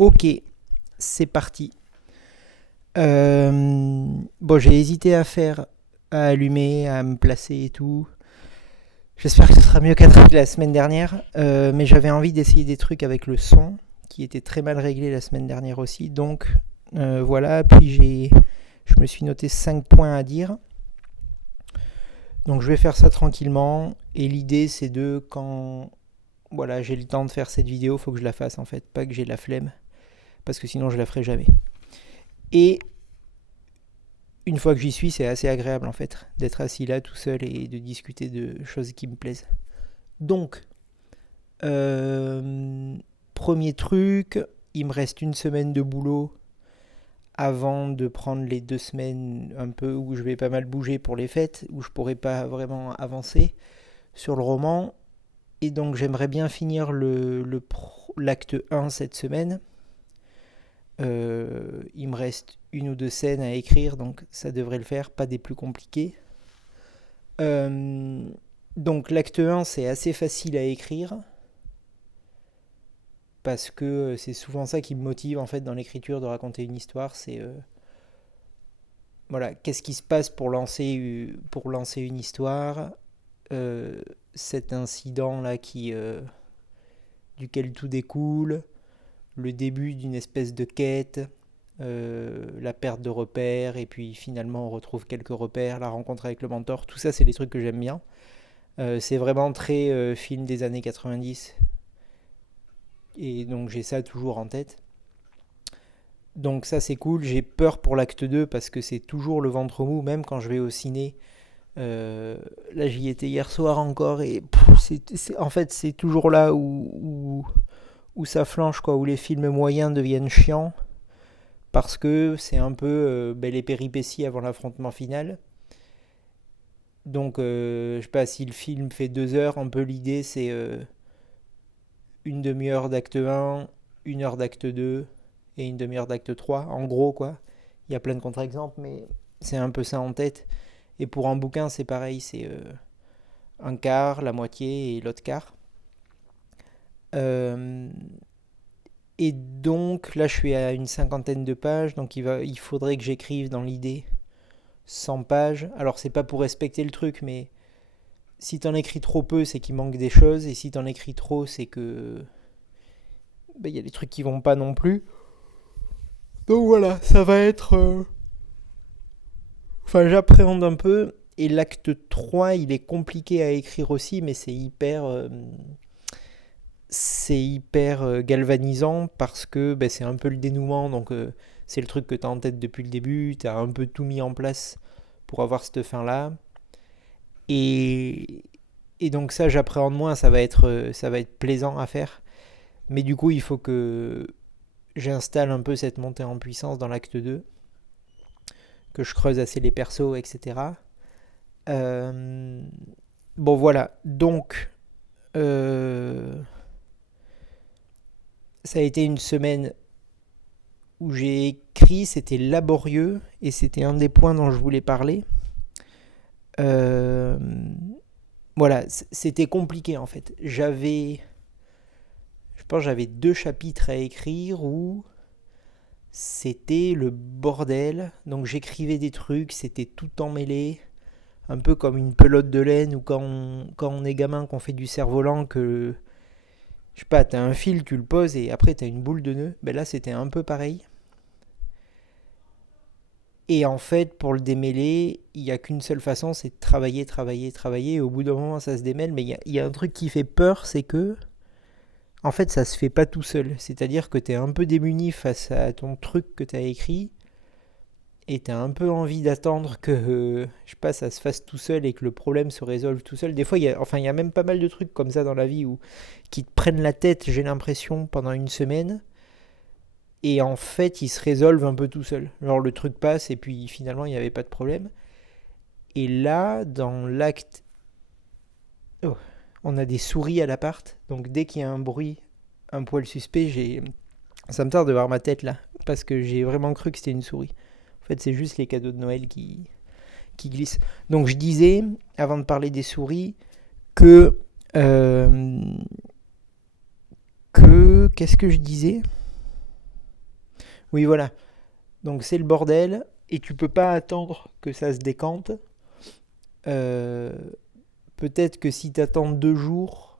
Ok, c'est parti. Bon, j'ai hésité à allumer, à me placer et tout. J'espère que ce sera mieux qu'à la semaine dernière. Mais j'avais envie d'essayer des trucs avec le son, qui était très mal réglé la semaine dernière aussi. Donc voilà, puis je me suis noté 5 points à dire. Donc je vais faire ça tranquillement. Et l'idée c'est quand voilà, j'ai le temps de faire cette vidéo, faut que je la fasse en fait, pas que j'ai la flemme. Parce que sinon je la ferai jamais. Et une fois que j'y suis, c'est assez agréable en fait, d'être assis là tout seul et de discuter de choses qui me plaisent. Donc, euh, premier truc, il me reste une semaine de boulot avant de prendre les 2 semaines un peu où je vais pas mal bouger pour les fêtes, où je pourrai pas vraiment avancer sur le roman. Et donc j'aimerais bien finir l'acte 1 cette semaine. Il me reste une ou deux scènes à écrire, donc ça devrait le faire, pas des plus compliquées. Euh, donc l'acte 1, c'est assez facile à écrire, parce que c'est souvent ça qui me motive en fait dans l'écriture de raconter une histoire, c'est voilà, qu'est-ce qui se passe pour lancer une histoire, euh, cet incident là duquel tout découle, le début d'une espèce de quête, la perte de repères, et puis finalement on retrouve quelques repères, la rencontre avec le mentor, tout ça c'est des trucs que j'aime bien. C'est vraiment très film des années 90, et donc j'ai ça toujours en tête. Donc ça c'est cool, j'ai peur pour l'acte 2 parce que c'est toujours le ventre mou, même quand je vais au ciné. Euh, Là j'y étais hier soir encore, et en fait c'est toujours là où ça flanche, quoi, où les films moyens deviennent chiants, parce que c'est un peu les péripéties avant l'affrontement final. Donc je sais pas, si le film fait 2 heures, un peu l'idée c'est une demi-heure d'acte 1, une heure d'acte 2 et une demi-heure d'acte 3, en gros quoi. Il y a plein de contre-exemples, mais c'est un peu ça en tête. Et pour un bouquin, c'est pareil, c'est un quart, la moitié et l'autre quart. Euh, et donc là, je suis à une cinquantaine de pages, donc il faudrait que j'écrive dans l'idée 100 pages. Alors, c'est pas pour respecter le truc, mais si t'en écris trop peu, c'est qu'il manque des choses, et si t'en écris trop, c'est que il y a des trucs qui vont pas non plus. Donc voilà, ça va être. Enfin, j'appréhende un peu. Et l'acte 3, il est compliqué à écrire aussi, mais c'est hyper galvanisant, parce que c'est un peu le dénouement. Donc, c'est le truc que tu as en tête depuis le début. Tu as un peu tout mis en place pour avoir cette fin-là. Et, et donc, ça, j'appréhende moins. Ça va être plaisant à faire. Mais du coup, il faut que j'installe un peu cette montée en puissance dans l'acte 2, que je creuse assez les persos, etc. Euh, bon, voilà. Donc, euh, ça a été une semaine où j'ai écrit, c'était laborieux, et c'était un des points dont je voulais parler. Euh, voilà, c'était compliqué en fait. Je pense, j'avais 2 chapitres à écrire où c'était le bordel. Donc j'écrivais des trucs, c'était tout emmêlé, un peu comme une pelote de laine, ou quand on est gamin, qu'on fait du cerf-volant, que je sais pas, t'as un fil, tu le poses et après t'as une boule de nœud. Ben là, c'était un peu pareil. Et en fait, pour le démêler, il n'y a qu'une seule façon, c'est de travailler, travailler, travailler. Et au bout d'un moment, ça se démêle. Mais il y a un truc qui fait peur, c'est que, en fait, ça se fait pas tout seul. C'est-à-dire que tu es un peu démuni face à ton truc que tu as écrit, et tu as un peu envie d'attendre que, je sais pas, ça se fasse tout seul et que le problème se résolve tout seul. Des fois, il y a même pas mal de trucs comme ça dans la vie qui te prennent la tête, j'ai l'impression, pendant une semaine. Et en fait, ils se résolvent un peu tout seul. Genre, le truc passe et puis finalement, il n'y avait pas de problème. Et là, dans l'acte. Oh, on a des souris à l'appart. Donc, dès qu'il y a un bruit, un poil suspect, ça me tarde de voir ma tête là. Parce que j'ai vraiment cru que c'était une souris. En fait, c'est juste les cadeaux de Noël qui glissent. Donc, je disais, avant de parler des souris, que. euh, Qu'est-ce que je disais? Oui, voilà. Donc c'est le bordel et tu peux pas attendre que ça se décante. Euh, Peut-être que si t'attends 2 jours,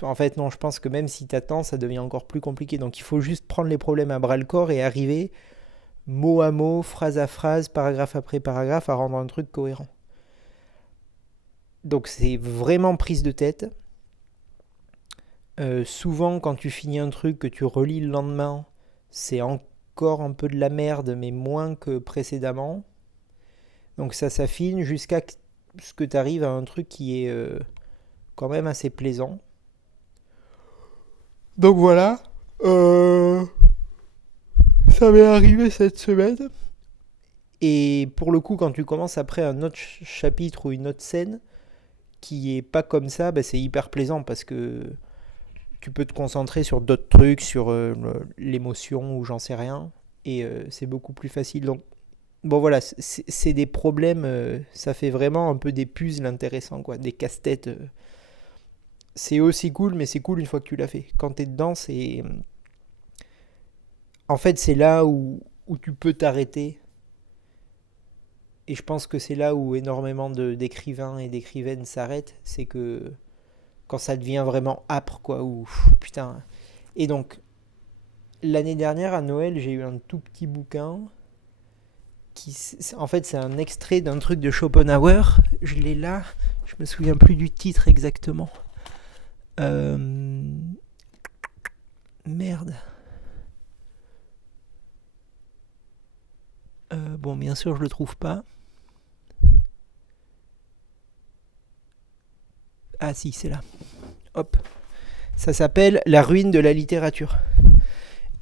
en fait non, je pense que même si t'attends, ça devient encore plus compliqué. Donc il faut juste prendre les problèmes à bras le corps et arriver mot à mot, phrase à phrase, paragraphe après paragraphe à rendre un truc cohérent. Donc c'est vraiment prise de tête. Souvent quand tu finis un truc que tu relis le lendemain, c'est encore un peu de la merde, mais moins que précédemment. Donc ça s'affine jusqu'à ce que tu arrives à un truc qui est quand même assez plaisant. Donc voilà, euh, ça m'est arrivé cette semaine. Et pour le coup, quand tu commences après un autre chapitre ou une autre scène qui est pas comme ça, bah, c'est hyper plaisant parce que tu peux te concentrer sur d'autres trucs, sur l'émotion ou j'en sais rien. Et c'est beaucoup plus facile. Donc bon voilà, c'est des problèmes, ça fait vraiment un peu des puzzles intéressants, quoi, des casse-têtes. C'est aussi cool, mais c'est cool une fois que tu l'as fait. Quand t'es dedans, c'est... En fait, c'est là où tu peux t'arrêter. Et je pense que c'est là où énormément d'écrivains et d'écrivaines s'arrêtent. C'est que quand ça devient vraiment âpre, quoi. Ou putain. Et donc, l'année dernière, à Noël, j'ai eu un tout petit bouquin qui... En fait, c'est un extrait d'un truc de Schopenhauer. Je l'ai là. Je me souviens plus du titre exactement. Euh... Merde. Bon, bien sûr, je le trouve pas. Ah si, c'est là. Hop. Ça s'appelle La ruine de la littérature.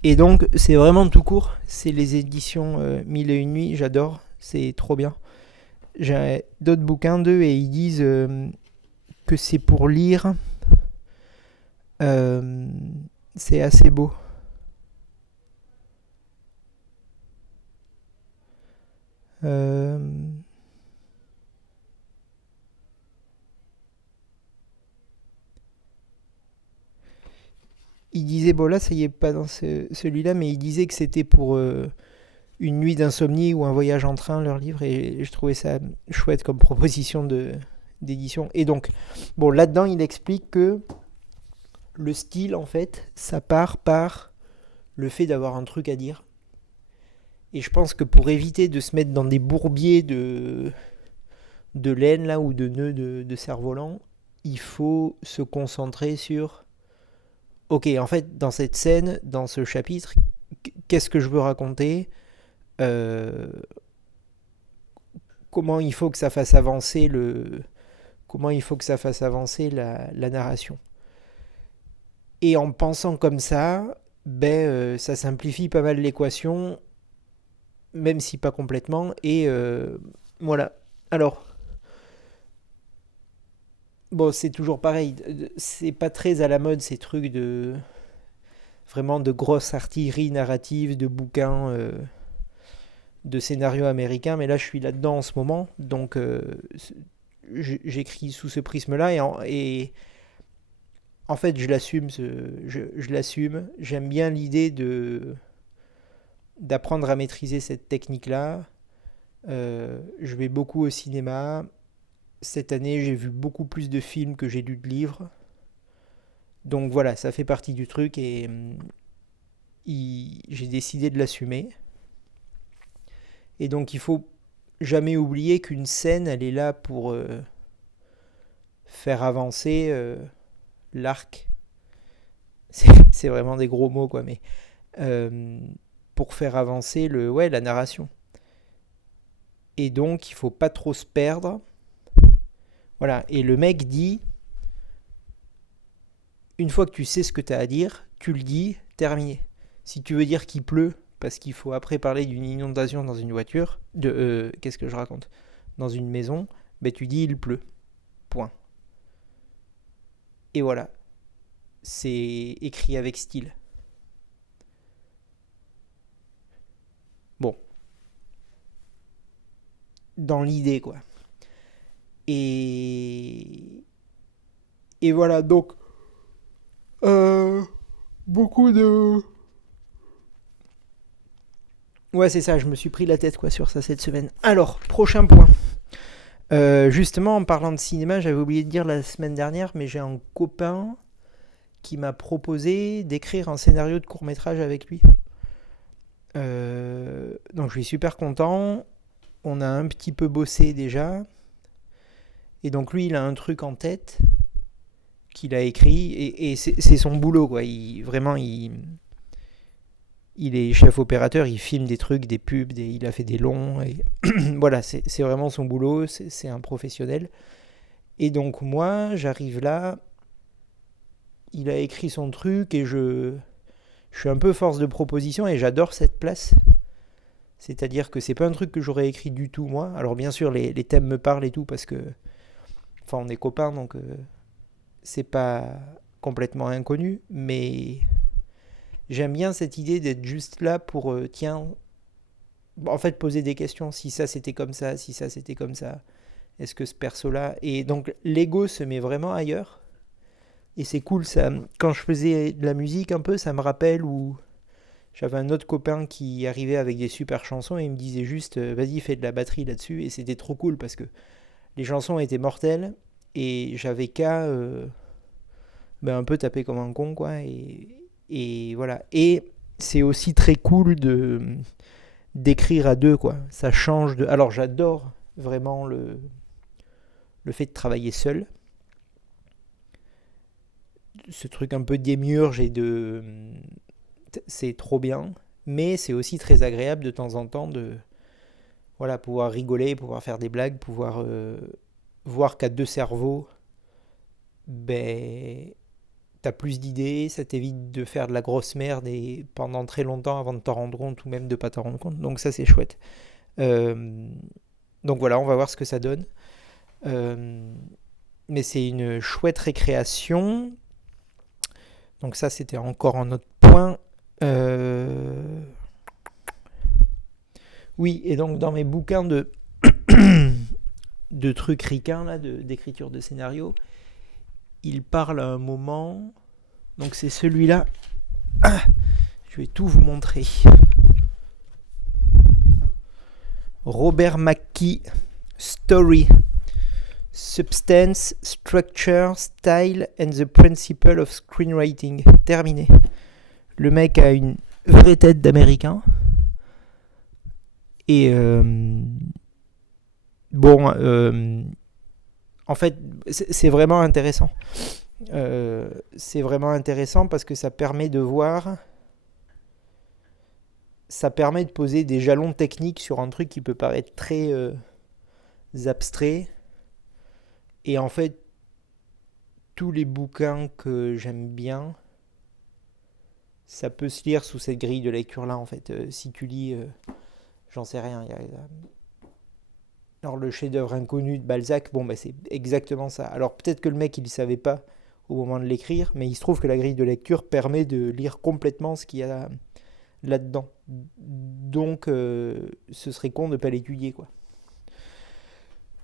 Et donc, c'est vraiment tout court. C'est les éditions Mille et une nuits. J'adore. C'est trop bien. J'ai d'autres bouquins d'eux et ils disent que c'est pour lire. Euh, c'est assez beau. Euh, il disait, bon là, ça y est pas dans celui-là, mais il disait que c'était pour une nuit d'insomnie ou un voyage en train, leur livre, et je trouvais ça chouette comme proposition d'édition. Et donc, bon, là-dedans, il explique que le style, en fait, ça part par le fait d'avoir un truc à dire. Et je pense que pour éviter de se mettre dans des bourbiers de laine là ou de nœuds de cerf-volant, il faut se concentrer sur ok, en fait, dans cette scène, dans ce chapitre, qu'est-ce que je veux raconter, euh, comment il faut que ça fasse avancer comment il faut que ça fasse avancer la narration. Et en pensant comme ça, ben ça simplifie pas mal l'équation, même si pas complètement. Et voilà. Alors, bon, c'est toujours pareil. C'est pas très à la mode ces trucs de vraiment de grosse artillerie narrative, de bouquins, de scénarios américains. Mais là, je suis là-dedans en ce moment, donc j'écris sous ce prisme-là et en fait, je l'assume. Je l'assume. J'aime bien l'idée de d'apprendre à maîtriser cette technique-là. Je vais beaucoup au cinéma. Cette année, j'ai vu beaucoup plus de films que j'ai lu de livres. Donc voilà, ça fait partie du truc et j'ai décidé de l'assumer. Et donc il faut jamais oublier qu'une scène, elle est là pour faire avancer l'arc. C'est vraiment des gros mots, quoi, mais euh, pour faire avancer ouais, la narration. Et donc il faut pas trop se perdre. Voilà, et le mec dit, une fois que tu sais ce que tu as à dire, tu le dis, terminé. Si tu veux dire qu'il pleut, parce qu'il faut après parler d'une inondation dans une voiture, qu'est-ce que je raconte, dans une maison, ben tu dis il pleut. Point. Et voilà, c'est écrit avec style. Bon, dans l'idée quoi. Et et voilà donc euh, beaucoup de Ouais, c'est ça, je me suis pris la tête quoi sur ça cette semaine. Alors, prochain point. Justement, en parlant de cinéma, j'avais oublié de dire la semaine dernière, mais j'ai un copain qui m'a proposé d'écrire un scénario de court-métrage avec lui. Donc je suis super content. On a un petit peu bossé déjà. Et donc lui, il a un truc en tête qu'il a écrit. Et c'est son boulot, quoi. Il est chef opérateur, il filme des trucs, des pubs, il a fait des longs. Et voilà, c'est vraiment son boulot. C'est un professionnel. Et donc moi, j'arrive là. Il a écrit son truc et je suis un peu force de proposition et j'adore cette place. C'est-à-dire que c'est pas un truc que j'aurais écrit du tout moi. Alors bien sûr les thèmes me parlent et tout parce que enfin on est copains donc c'est pas complètement inconnu, mais j'aime bien cette idée d'être juste là pour tiens en fait poser des questions, si ça c'était comme ça, si ça c'était comme ça. Est-ce que ce perso là et donc l'ego se met vraiment ailleurs et c'est cool ça. Quand je faisais de la musique un peu, ça me rappelle où j'avais un autre copain qui arrivait avec des super chansons et il me disait juste vas-y fais de la batterie là-dessus et c'était trop cool parce que les chansons étaient mortelles et j'avais qu'à ben, un peu taper comme un con quoi et voilà. Et c'est aussi très cool de d'écrire à deux quoi. Ça change de. Alors j'adore vraiment le fait de travailler seul. Ce truc un peu démiurge et de c'est trop bien, mais c'est aussi très agréable de temps en temps de voilà, pouvoir rigoler, pouvoir faire des blagues, pouvoir voir qu'à deux cerveaux, ben, t'as plus d'idées, ça t'évite de faire de la grosse merde et pendant très longtemps avant de t'en rendre compte ou même de pas t'en rendre compte. Donc ça c'est chouette. Euh, donc voilà, on va voir ce que ça donne. Euh, mais c'est une chouette récréation. Donc ça c'était encore un autre point. Oui, et donc dans mes bouquins de trucs ricains, là, d'écriture de scénario, il parle à un moment. Donc c'est celui-là. Ah, je vais tout vous montrer. Robert McKee, Story, Substance, Structure, Style and the Principle of Screenwriting. Terminé. Le mec a une vraie tête d'américain. Et bon, en fait, c'est vraiment intéressant. C'est vraiment intéressant parce que ça permet de voir, ça permet de poser des jalons techniques sur un truc qui peut paraître très abstrait. Et en fait, tous les bouquins que j'aime bien, ça peut se lire sous cette grille de lecture là en fait. Si tu lis, j'en sais rien, alors le chef-d'œuvre inconnu de Balzac, bon bah c'est exactement ça. Alors peut-être que le mec il ne savait pas au moment de l'écrire, mais il se trouve que la grille de lecture permet de lire complètement ce qu'il y a là-dedans. Donc ce serait con de ne pas l'étudier quoi.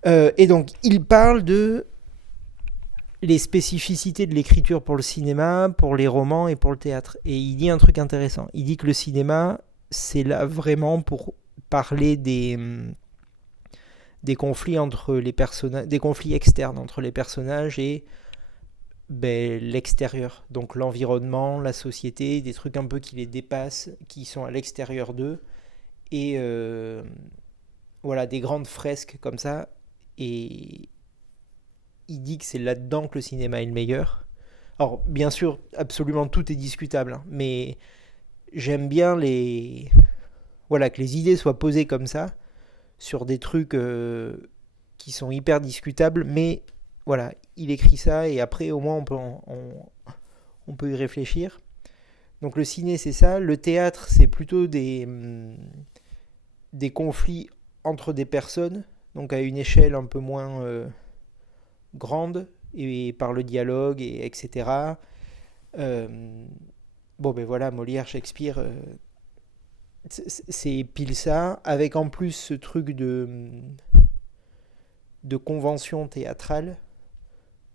Et donc il parle de les spécificités de l'écriture pour le cinéma, pour les romans et pour le théâtre. Et il dit un truc intéressant. Il dit que le cinéma, c'est là vraiment pour parler des conflits entre les personnages, des conflits externes entre les personnages et ben, l'extérieur. Donc l'environnement, la société, des trucs un peu qui les dépassent, qui sont à l'extérieur d'eux. Et voilà, des grandes fresques comme ça. Et il dit que c'est là-dedans que le cinéma est le meilleur. Alors, bien sûr, absolument tout est discutable, hein, mais j'aime bien voilà, que les idées soient posées comme ça, sur des trucs qui sont hyper discutables, mais voilà, il écrit ça et après, au moins, on peut y réfléchir. Donc, le ciné, c'est ça. Le théâtre, c'est plutôt des conflits entre des personnes, donc à une échelle un peu moins grande, et par le dialogue, et etc. Bon, ben voilà, Molière, Shakespeare, c'est pile ça, avec en plus ce truc de convention théâtrale,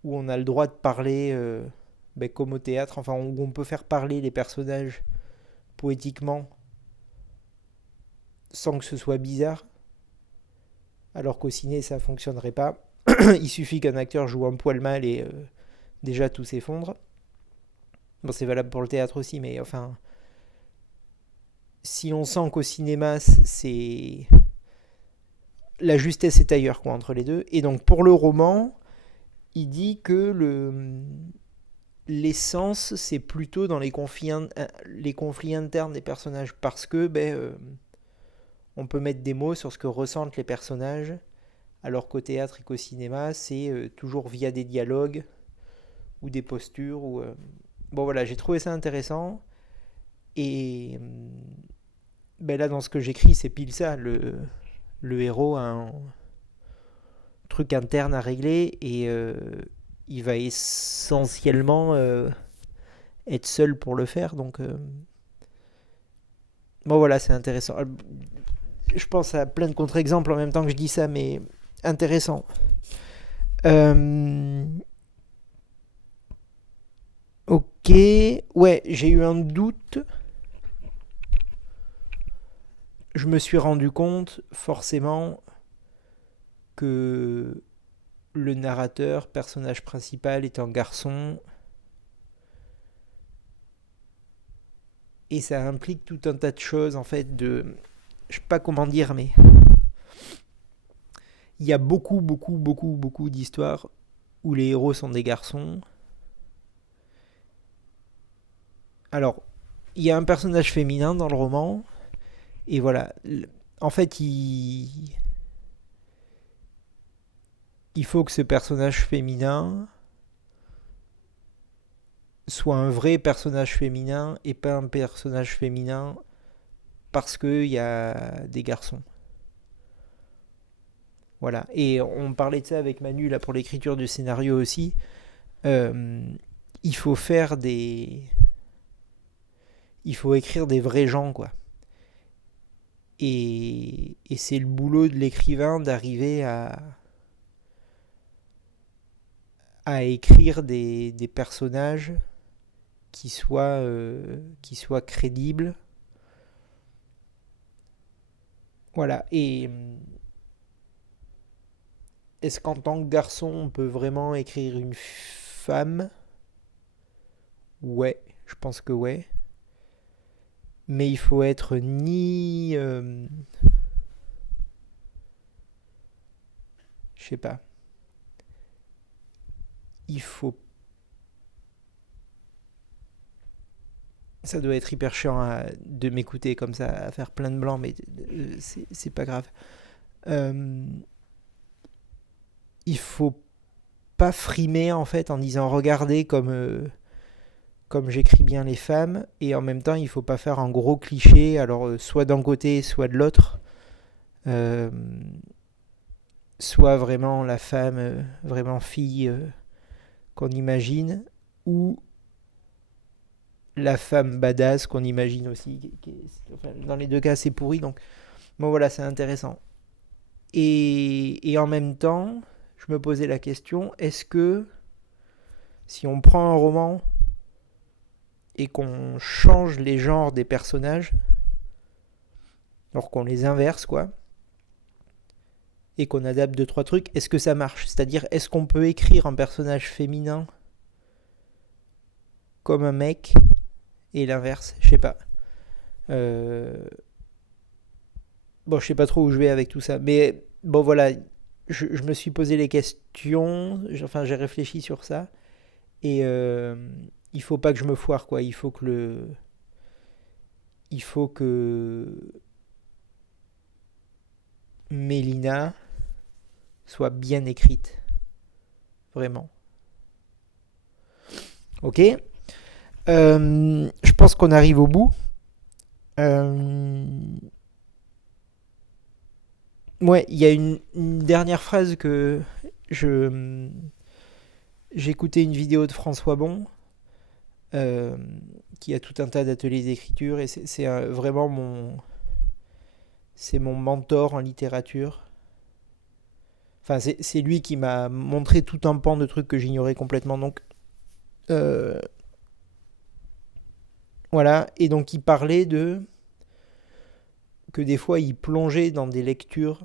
où on a le droit de parler ben, comme au théâtre, enfin, où on peut faire parler les personnages poétiquement, sans que ce soit bizarre, alors qu'au ciné ça fonctionnerait pas. Il suffit qu'un acteur joue un poil mal et déjà tout s'effondre. Bon, c'est valable pour le théâtre aussi, mais enfin, si on sent qu'au cinéma, c'est la justesse est ailleurs, quoi, entre les deux. Et donc pour le roman, il dit que l'essence, c'est plutôt dans les conflits internes des personnages, parce que on peut mettre des mots sur ce que ressentent les personnages, alors qu'au théâtre et qu'au cinéma, c'est toujours via des dialogues ou des postures. Bon voilà, j'ai trouvé ça intéressant. Et là, dans ce que j'écris, c'est pile ça. Le héros a un truc interne à régler et il va essentiellement être seul pour le faire. Donc, bon, voilà, c'est intéressant. Je pense à plein de contre-exemples en même temps que je dis ça, mais intéressant. Ok, ouais, j'ai eu un doute. Je me suis rendu compte, forcément, que le narrateur, personnage principal, est un garçon. Et ça implique tout un tas de choses, en fait, je sais pas comment dire, mais il y a beaucoup, beaucoup, beaucoup, beaucoup d'histoires où les héros sont des garçons. Alors, il y a un personnage féminin dans le roman, et voilà. En fait, il faut que ce personnage féminin soit un vrai personnage féminin et pas un personnage féminin parce qu'il y a des garçons. Voilà. Et on parlait de ça avec Manu là pour l'écriture du scénario aussi. Il faut faire des... Il faut écrire des vrais gens, quoi. Et c'est le boulot de l'écrivain d'arriver à écrire des personnages qui soient crédibles. Voilà. Et est-ce qu'en tant que garçon, on peut vraiment écrire une femme? Ouais, je pense que ouais. Mais il faut être ni... je sais pas. Il faut... Ça doit être hyper chiant de m'écouter comme ça, à faire plein de blancs, mais c'est pas grave. Il faut pas frimer en fait en disant regardez comme j'écris bien les femmes, et en même temps il faut pas faire un gros cliché, alors soit d'un côté soit de l'autre, euh, soit vraiment la femme vraiment fille qu'on imagine, ou la femme badass qu'on imagine aussi, enfin, dans les deux cas c'est pourri, donc bon voilà, c'est intéressant. Et en même temps je me posais la question, est-ce que si on prend un roman et qu'on change les genres des personnages, alors qu'on les inverse, quoi, et qu'on adapte deux, trois trucs, est-ce que ça marche? C'est-à-dire, est-ce qu'on peut écrire un personnage féminin comme un mec et l'inverse? Je sais pas. Bon, je sais pas trop où je vais avec tout ça, mais bon, voilà, je me suis posé les questions, enfin, j'ai réfléchi sur ça, et il faut pas que je me foire, quoi. Il faut que Mélina soit bien écrite. Vraiment. Ok. Je pense qu'on arrive au bout. Euh, ouais, il y a une dernière phrase que je j'ai écouté une vidéo de François Bon, euh, qui a tout un tas d'ateliers d'écriture, et c'est vraiment mon mentor en littérature. Enfin, c'est lui qui m'a montré tout un pan de trucs que j'ignorais complètement. Donc, euh, voilà. Et donc, il parlait que des fois il plongeait dans des lectures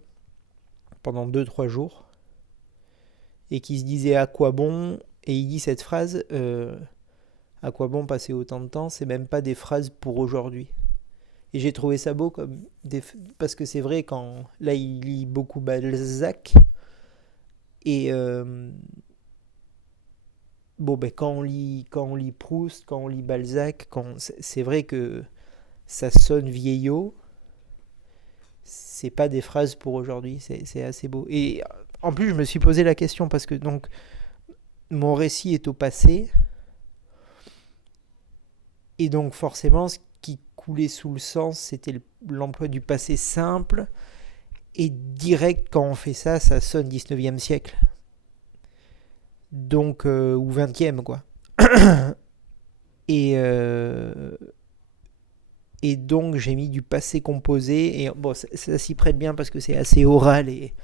pendant 2-3 jours et qui se disait à quoi bon, et il dit cette phrase, à quoi bon passer autant de temps, c'est même pas des phrases pour aujourd'hui. Et j'ai trouvé ça beau parce que c'est vrai, quand là il lit beaucoup Balzac, et bon, ben, quand on lit Proust, quand on lit Balzac, c'est vrai que ça sonne vieillot, c'est pas des phrases pour aujourd'hui, c'est assez beau. Et en plus, je me suis posé la question parce que donc mon récit est au passé, et donc forcément, ce qui coulait sous le sens, c'était l'emploi du passé simple, et direct, quand on fait ça, ça sonne 19e siècle. Donc, ou 20e, quoi. Et, et donc, j'ai mis du passé composé, et bon, ça s'y prête bien parce que c'est assez oral, et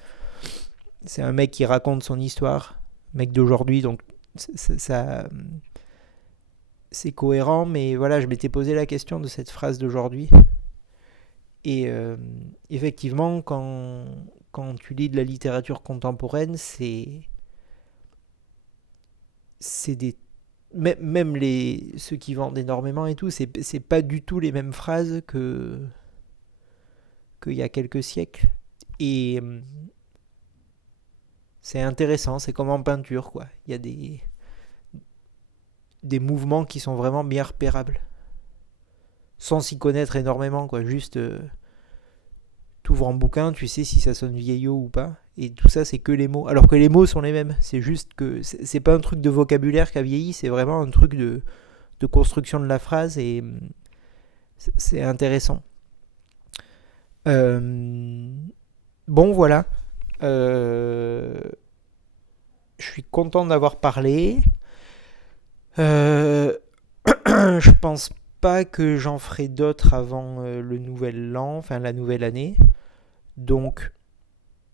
c'est un mec qui raconte son histoire, mec d'aujourd'hui, donc ça c'est cohérent, mais voilà, je m'étais posé la question de cette phrase d'aujourd'hui. Et effectivement, quand tu lis de la littérature contemporaine, c'est des. Même ceux qui vendent énormément et tout, c'est pas du tout les mêmes phrases qu'il y a quelques siècles. Et c'est intéressant, c'est comme en peinture, quoi. Il y a des mouvements qui sont vraiment bien repérables. Sans s'y connaître énormément, quoi. Juste, t'ouvres un bouquin, tu sais si ça sonne vieillot ou pas. Et tout ça, c'est que les mots. Alors que les mots sont les mêmes. C'est juste que c'est pas un truc de vocabulaire qui a vieilli, c'est vraiment un truc de construction de la phrase, et c'est intéressant. Bon, voilà. Je suis content d'avoir parlé. Je pense pas que j'en ferai d'autres avant le nouvel an, enfin la nouvelle année. Donc,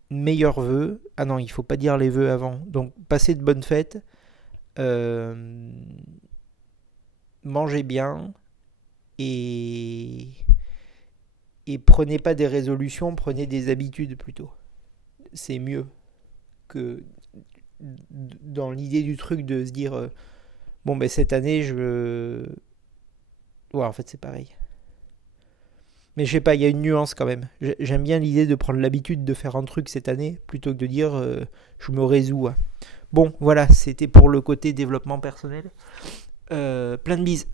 meilleurs vœux. Ah non, il faut pas dire les vœux avant. Donc, passez de bonnes fêtes. Euh, Mangez bien. Et, et prenez pas des résolutions, prenez des habitudes plutôt. C'est mieux que dans l'idée du truc de se dire bon, ben cette année, je. Ouais, en fait, c'est pareil. Mais je sais pas, il y a une nuance quand même. J'aime bien l'idée de prendre l'habitude de faire un truc cette année plutôt que de dire je me résous. Bon, voilà, c'était pour le côté développement personnel. Plein de bises.